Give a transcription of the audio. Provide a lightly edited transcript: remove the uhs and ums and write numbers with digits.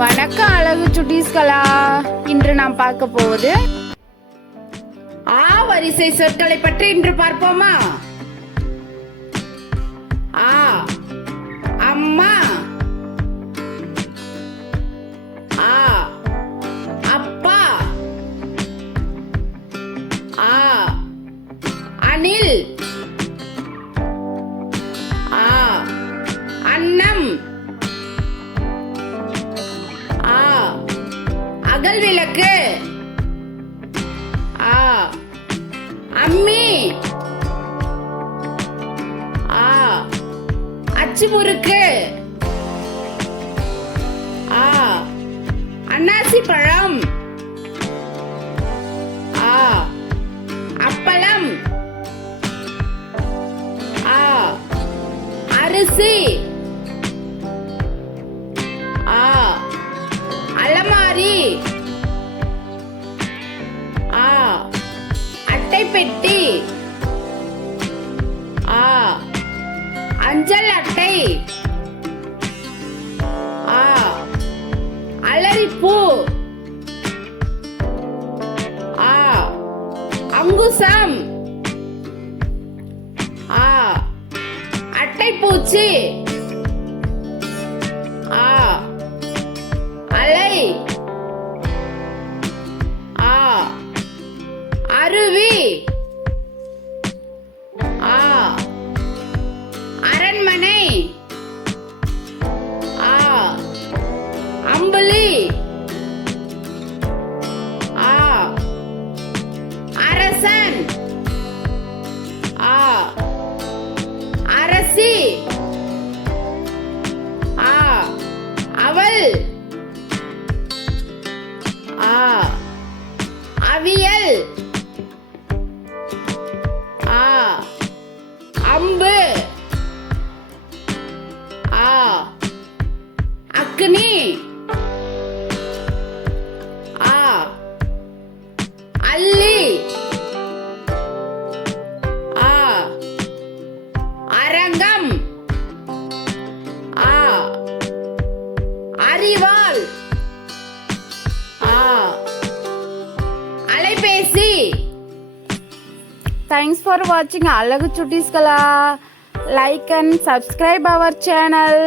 வணக்கம் அழகு சுட்டீஸ்களா. இன்று நாம் பார்க்க போவது ஆ வரிசை சொற்களை பற்றி இன்று பார்ப்போமா? ஆ அம்மா, ஆ அப்பா, ஆ அணில், ஆ அன்னம், அகல் விளக்கு, ஆ அம்மி, ஆ அச்சு முறுக்கு, ஆ அன்னாசி பழம், ஆ அப்பளம், ஆ அரிசி, ஆ அலமாரி, ஆ அட்டை பெட்டி, ஆ அஞ்சல் அட்டை, ஆ அலரிப்பூ, ஆ அங்குசம், ஆ அட்டைப்பூச்சி, ஆ அலை, ஆ அருவி, ஆ அரண்மனை, ஆ அம்புலி, ஆ அரசன், ஆ அரசி, ஆ அவள், ஆ அவியல், ஆ அம்பு, ஆ அக்னி, ஆ அல்லி, ஆ அரங்கம், ஆ அரிவாள், ஆ அலைபேசி. Thanks for watching Alagu Chuttis Kala. Like and subscribe our channel.